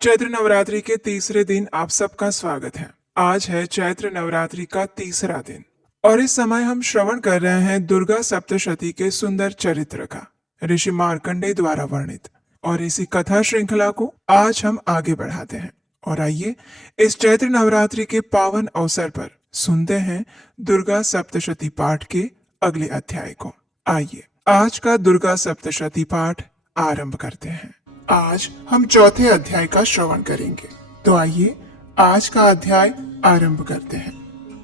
चैत्र नवरात्रि के तीसरे दिन आप सबका स्वागत है। आज है चैत्र नवरात्रि का तीसरा दिन और इस समय हम श्रवण कर रहे हैं दुर्गा सप्तशती के सुंदर चरित्र का ऋषि मार्कंडेय द्वारा वर्णित। और इसी कथा श्रृंखला को आज हम आगे बढ़ाते हैं और आइए इस चैत्र नवरात्रि के पावन अवसर पर सुनते हैं दुर्गा सप्तशती पाठ के अगले अध्याय को। आइए आज का दुर्गा सप्तशती पाठ आरंभ करते हैं। आज हम चौथे अध्याय का श्रवण करेंगे, तो आइए आज का अध्याय आरंभ करते हैं।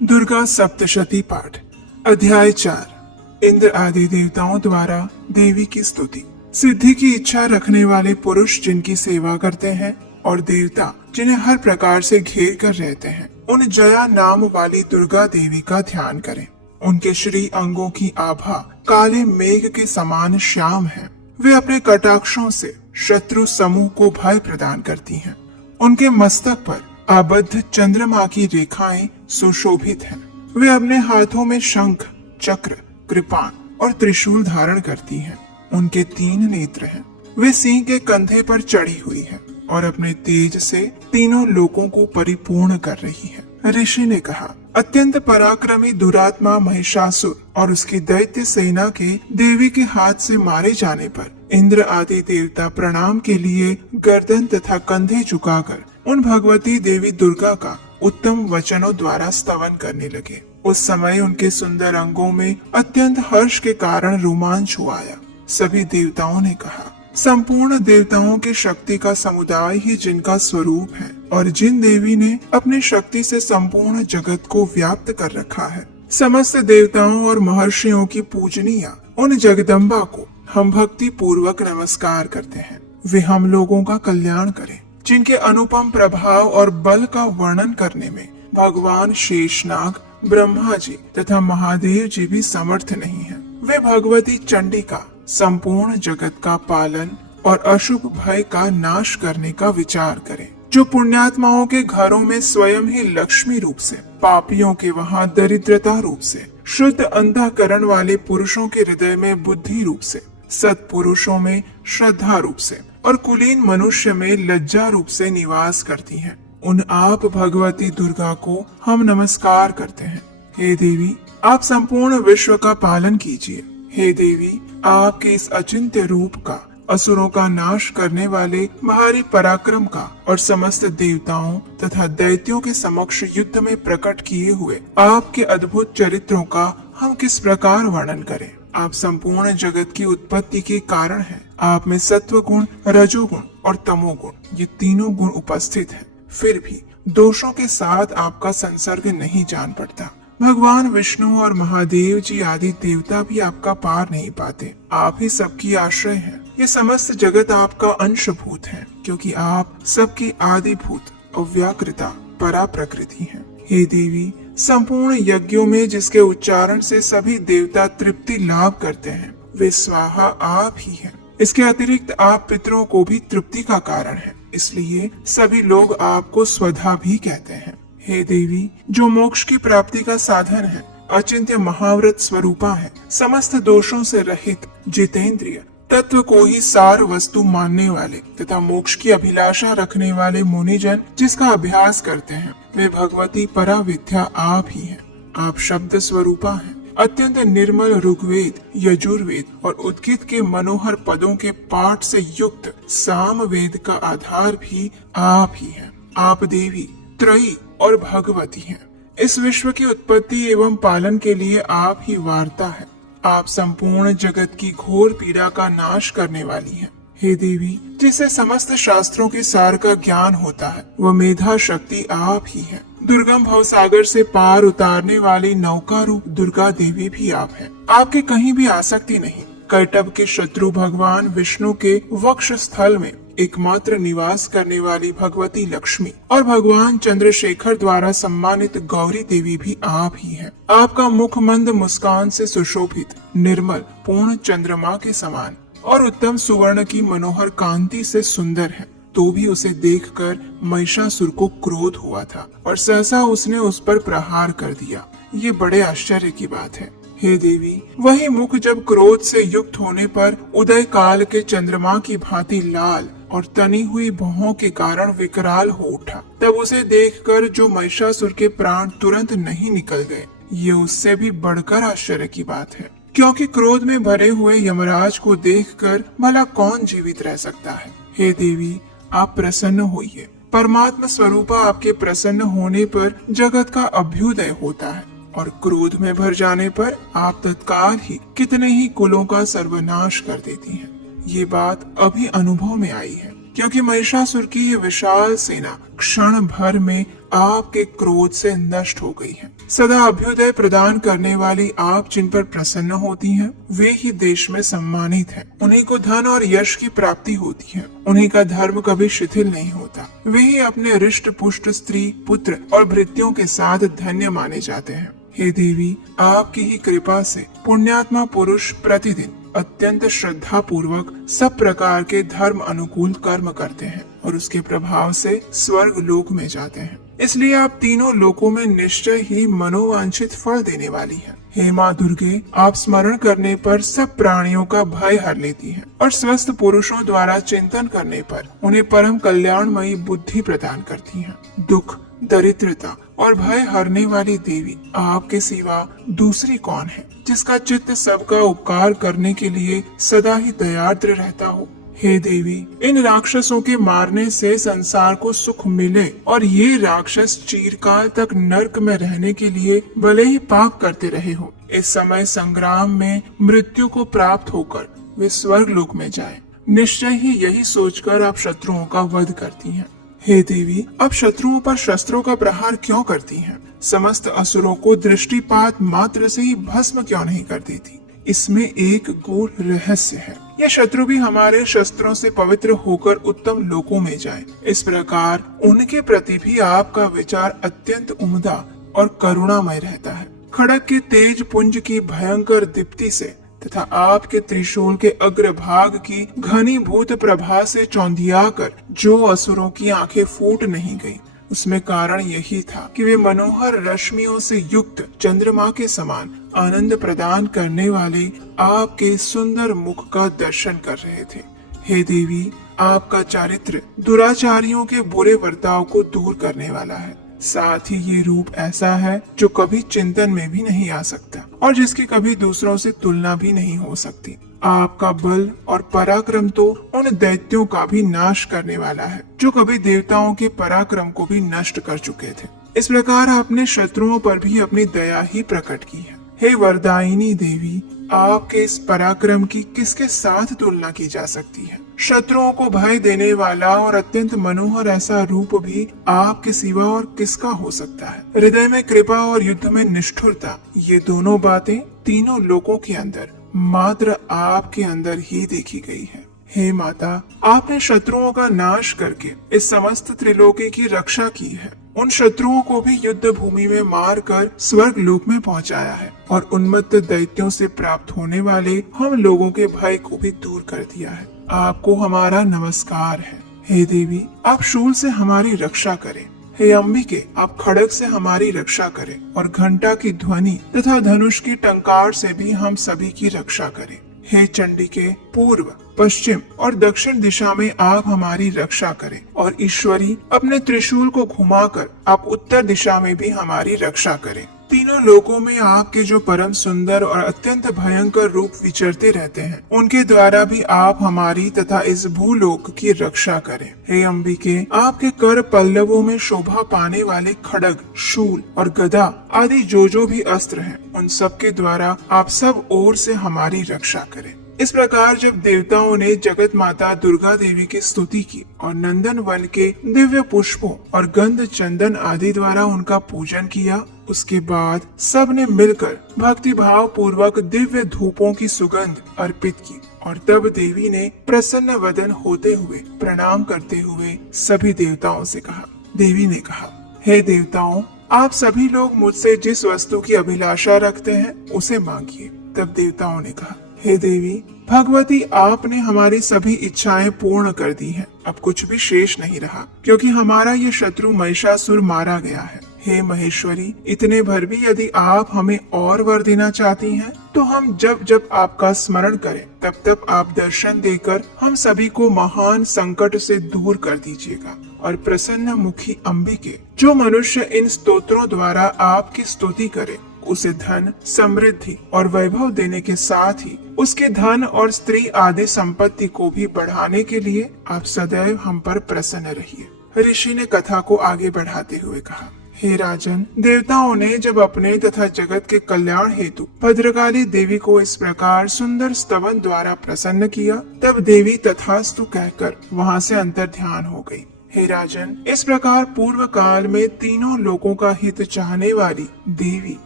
दुर्गा सप्तशती पाठ अध्याय 4। इंद्र आदि देवताओं द्वारा देवी की स्तुति। सिद्धि की इच्छा रखने वाले पुरुष जिनकी सेवा करते हैं और देवता जिन्हें हर प्रकार से घेर कर रहते हैं, उन जया नाम वाली दुर्गा देवी का ध्यान करें। उनके श्री अंगों की आभा काले मेघ के समान श्याम है। वे अपने कटाक्षों से शत्रु समूह को भय प्रदान करती हैं। उनके मस्तक पर आबद्ध चंद्रमा की रेखाएं सुशोभित हैं। वे अपने हाथों में शंख, चक्र, कृपाण और त्रिशूल धारण करती हैं। उनके 3 नेत्र हैं। वे सिंह के कंधे पर चढ़ी हुई है और अपने तेज से तीनों लोकों को परिपूर्ण कर रही है। ऋषि ने कहा, अत्यंत पराक्रमी दुरात्मा महिषासुर और उसकी दैत्य सेना के देवी के हाथ से मारे जाने पर इंद्र आदि देवता प्रणाम के लिए गर्दन तथा कंधे झुकाकर उन भगवती देवी दुर्गा का उत्तम वचनों द्वारा स्तवन करने लगे। उस समय उनके सुंदर अंगों में अत्यंत हर्ष के कारण रोमांच हुआ आया। सभी देवताओं ने कहा, संपूर्ण देवताओं की शक्ति का समुदाय ही जिनका स्वरूप है और जिन देवी ने अपनी शक्ति से संपूर्ण जगत को व्याप्त कर रखा है, समस्त देवताओं और महर्षियों की पूजनीय उन जगदम्बा को हम भक्ति पूर्वक नमस्कार करते हैं। वे हम लोगों का कल्याण करें। जिनके अनुपम प्रभाव और बल का वर्णन करने में भगवान शेषनाग, ब्रह्मा जी तथा महादेव जी भी समर्थ नहीं है। वे भगवती चंडिका संपूर्ण जगत का पालन और अशुभ भय का नाश करने का विचार करें। जो पुण्यात्माओं के घरों में स्वयं ही लक्ष्मी रूप से, पापियों के वहाँ दरिद्रता रूप से, शुद्ध अंतःकरण वाले पुरुषों के हृदय में बुद्धि रूप से, सत्पुरुषों में श्रद्धा रूप से और कुलीन मनुष्य में लज्जा रूप से निवास करती हैं, उन आप भगवती दुर्गा को हम नमस्कार करते हैं। हे देवी, आप संपूर्ण विश्व का पालन कीजिए। हे देवी, आपके इस अचिंत्य रूप का, असुरों का नाश करने वाले भारी पराक्रम का और समस्त देवताओं तथा दैत्यों के समक्ष युद्ध में प्रकट किए हुए आपके अद्भुत चरित्रों का हम किस प्रकार वर्णन करें। आप संपूर्ण जगत की उत्पत्ति के कारण हैं। आप में सत्व गुण, रजोगुण और तमोगुण, ये तीनों गुण उपस्थित हैं। फिर भी दोषों के साथ आपका संसर्ग नहीं जान पड़ता। भगवान विष्णु और महादेव जी आदि देवता भी आपका पार नहीं पाते। आप ही सबकी आश्रय हैं। ये समस्त जगत आपका अंशभूत है, क्योंकि आप सबकी आदिभूत अव्याकृता परा प्रकृति हैं। हे देवी, संपूर्ण यज्ञों में जिसके उच्चारण से सभी देवता तृप्ति लाभ करते हैं, वे स्वाहा आप ही हैं। इसके अतिरिक्त आप पितरों को भी तृप्ति का कारण हैं, इसलिए सभी लोग आपको स्वधा भी कहते हैं। हे देवी, जो मोक्ष की प्राप्ति का साधन है, अचिंत्य महाव्रत स्वरूपा है, समस्त दोषों से रहित, जितेंद्रिय, तत्व को ही सार वस्तु मानने वाले तथा मोक्ष की अभिलाषा रखने वाले मुनिजन जिसका अभ्यास करते हैं, वे भगवती परा विद्या आप ही हैं। आप शब्द स्वरूपा हैं। अत्यंत निर्मल ऋग्वेद, यजुर्वेद और उद्गीत के मनोहर पदों के पाठ से युक्त साम वेद का आधार भी आप ही हैं। आप देवी, त्रयी और भगवती हैं। इस विश्व की उत्पत्ति एवं पालन के लिए आप ही वार्ता है। आप संपूर्ण जगत की घोर पीड़ा का नाश करने वाली हैं। हे देवी, जिसे समस्त शास्त्रों के सार का ज्ञान होता है, वह मेधा शक्ति आप ही हैं। दुर्गम भवसागर से पार उतारने वाली नौका रूप दुर्गा देवी भी आप हैं। आपके कहीं भी आसक्ति नहीं। कैटभ के शत्रु भगवान विष्णु के वक्ष स्थल में एकमात्र निवास करने वाली भगवती लक्ष्मी और भगवान चंद्रशेखर द्वारा सम्मानित गौरी देवी भी आप ही हैं। आपका मुख मंद मुस्कान से सुशोभित, निर्मल, पूर्ण चंद्रमा के समान और उत्तम सुवर्ण की मनोहर कांति से सुंदर है। तो भी उसे देखकर महिषासुर को क्रोध हुआ था और सहसा उसने उस पर प्रहार कर दिया। ये बड़े आश्चर्य की बात है। हे देवी, वही मुख जब क्रोध से युक्त होने पर उदय काल के चंद्रमा की भांति लाल और तनी हुई भौहों के कारण विकराल हो उठा। तब उसे देखकर जो महिषासुर के प्राण तुरंत नहीं निकल गए, ये उससे भी बढ़कर आश्चर्य की बात है, क्योंकि क्रोध में भरे हुए यमराज को देखकर भला कौन जीवित रह सकता है। हे देवी, आप प्रसन्न होइए। परमात्मा स्वरूपा आपके प्रसन्न होने पर जगत का अभ्युदय होता है, और क्रोध में भर जाने पर आप तत्काल ही कितने ही कुलों का सर्वनाश कर देती हैं। ये बात अभी अनुभव में आई है, क्योंकि महिषासुर की ये विशाल सेना क्षण भर में आपके क्रोध से नष्ट हो गई है। सदा अभ्युदय प्रदान करने वाली आप जिन पर प्रसन्न होती हैं, वे ही देश में सम्मानित हैं। उन्हीं को धन और यश की प्राप्ति होती है। उन्हीं का धर्म कभी शिथिल नहीं होता। वे ही अपने रिष्ट पुष्ट स्त्री, पुत्र और भृत्यों के साथ धन्य माने जाते हैं। हे देवी, आपकी ही कृपा से पुण्यात्मा पुरुष प्रतिदिन अत्यंत श्रद्धा पूर्वक सब प्रकार के धर्म अनुकूल कर्म करते हैं और उसके प्रभाव से स्वर्ग लोक में जाते हैं। इसलिए आप तीनों लोकों में निश्चय ही मनोवांछित फल देने वाली हैं। हे माँ दुर्गे, आप स्मरण करने पर सब प्राणियों का भय हर लेती हैं और स्वस्थ पुरुषों द्वारा चिंतन करने पर उन्हें परम कल्याणमयी बुद्धि प्रदान करती हैं। दुख, दरिद्रता और भय हरने वाली देवी, आपके सिवा दूसरी कौन है जिसका चित्त सबका उपकार करने के लिए सदा ही दयार्द्र रहता हो। हे देवी, इन राक्षसों के मारने से संसार को सुख मिले और ये राक्षस चिरकाल तक नर्क में रहने के लिए भले ही पाप करते रहे हो, इस समय संग्राम में मृत्यु को प्राप्त होकर वे स्वर्ग लोक में जाएं। निश्चय ही यही सोचकर आप शत्रुओं का वध करती हैं। हे देवी, अब शत्रुओं पर शस्त्रों का प्रहार क्यों करती हैं? समस्त असुरों को दृष्टिपात मात्र से ही भस्म क्यों नहीं कर देती? इसमें एक गूढ़ रहस्य है। यह शत्रु भी हमारे शस्त्रों से पवित्र होकर उत्तम लोकों में जाए, इस प्रकार उनके प्रति भी आपका विचार अत्यंत उम्दा और करुणामय रहता है। खड़ग के तेज पुंज की भयंकर दीप्ति से तथा आपके त्रिशूल के अग्रभाग की घनीभूत प्रभा से चौंधियाकर जो असुरों की आंखें फूट नहीं गई, उसमें कारण यही था कि वे मनोहर रश्मियों से युक्त चंद्रमा के समान आनंद प्रदान करने वाले आपके सुंदर मुख का दर्शन कर रहे थे। हे देवी, आपका चारित्र दुराचारियों के बुरे वर्ताव को दूर करने वाला है। साथ ही ये रूप ऐसा है जो कभी चिंतन में भी नहीं आ सकता और जिसकी कभी दूसरों से तुलना भी नहीं हो सकती। आपका बल और पराक्रम तो उन दैत्यों का भी नाश करने वाला है जो कभी देवताओं के पराक्रम को भी नष्ट कर चुके थे। इस प्रकार आपने शत्रुओं पर भी अपनी दया ही प्रकट की है। हे वरदायिनी देवी, आपके इस पराक्रम की किसके साथ तुलना की जा सकती है? शत्रुओं को भय देने वाला और अत्यंत मनोहर ऐसा रूप भी आपके सिवा और किसका हो सकता है? हृदय में कृपा और युद्ध में निष्ठुरता, ये दोनों बातें तीनों लोकों के अंदर मात्र आपके अंदर ही देखी गई है। हे माता, आपने शत्रुओं का नाश करके इस समस्त त्रिलोकी की रक्षा की है। उन शत्रुओं को भी युद्ध भूमि में मार कर स्वर्ग लोक में पहुंचाया है और उन्मत्त दैत्यों से प्राप्त होने वाले हम लोगों के भय को भी दूर कर दिया है। आपको हमारा नमस्कार है। हे देवी, आप शूल से हमारी रक्षा करें। हे अंबिके, आप खड़ग से हमारी रक्षा करें और घंटा की ध्वनि तथा धनुष की टंकार से भी हम सभी की रक्षा करें। हे चंडिके, पूर्व, पश्चिम और दक्षिण दिशा में आप हमारी रक्षा करें और ईश्वरी, अपने त्रिशूल को घुमाकर आप उत्तर दिशा में भी हमारी रक्षा करें। तीनों लोकों में आपके जो परम सुंदर और अत्यंत भयंकर रूप विचरते रहते हैं, उनके द्वारा भी आप हमारी तथा इस भूलोक की रक्षा करें। हे अंबिके, आपके कर पल्लवों में शोभा पाने वाले खड़ग, शूल और गदा आदि जो भी अस्त्र हैं, उन सब के द्वारा आप सब ओर से हमारी रक्षा करें। इस प्रकार जब देवताओं ने जगत माता दुर्गा देवी की स्तुति की और नंदन वन के दिव्य पुष्पों और गंध चंदन आदि द्वारा उनका पूजन किया, उसके बाद सब ने मिलकर भक्ति भाव पूर्वक दिव्य धूपों की सुगंध अर्पित की और तब देवी ने प्रसन्न वदन होते हुए प्रणाम करते हुए सभी देवताओं से कहा। देवी ने कहा, हे देवताओं, आप सभी लोग मुझसे जिस वस्तु की अभिलाषा रखते हैं उसे मांगिए। तब देवताओं ने कहा, हे देवी भगवती, आपने हमारी सभी इच्छाएं पूर्ण कर दी हैं। अब कुछ भी शेष नहीं रहा, क्योंकि हमारा ये शत्रु महिषासुर मारा गया है। हे महेश्वरी, इतने भर भी यदि आप हमें और वर देना चाहती हैं, तो हम जब जब आपका स्मरण करें तब तब आप दर्शन देकर हम सभी को महान संकट से दूर कर दीजिएगा। और प्रसन्न मुखी अंबिके, जो मनुष्य इन स्तोत्रों द्वारा आपकी स्तुति करे, उसे धन, समृद्धि और वैभव देने के साथ ही उसके धन और स्त्री आदि संपत्ति को भी बढ़ाने के लिए आप सदैव हम पर प्रसन्न रहिए। ऋषि ने कथा को आगे बढ़ाते हुए कहा, हे राजन, देवताओं ने जब अपने तथा जगत के कल्याण हेतु भद्रकाली देवी को इस प्रकार सुंदर स्तवन द्वारा प्रसन्न किया, तब देवी तथास्तु कहकर वहां से अंतर्ध्यान हो गई। हे राजन, इस प्रकार पूर्व काल में तीनों लोगों का हित चाहने वाली देवी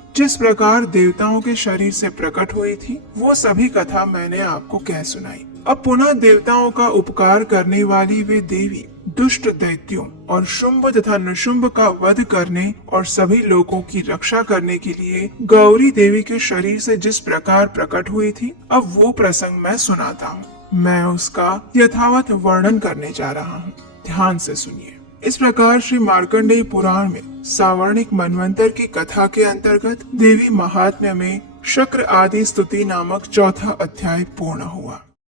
जिस प्रकार देवताओं के शरीर से प्रकट हुई थी, वो सभी कथा मैंने आपको कह सुनाई। अब पुनः देवताओं का उपकार करने वाली वे देवी दुष्ट दैत्यों और शुंभ तथा निशुंभ का वध करने और सभी लोगों की रक्षा करने के लिए गौरी देवी के शरीर से जिस प्रकार प्रकट हुई थी, अब वो प्रसंग मैं सुनाता हूँ। मैं उसका यथावत वर्णन करने जा रहा हूँ, ध्यान से सुनिए। इस प्रकार श्री मार्कंडेय पुराण में सावर्णिक मनवंतर की कथा के अंतर्गत देवी महात्म्य में शक्र आदि स्तुति नामक चौथा अध्याय पूर्ण हुआ।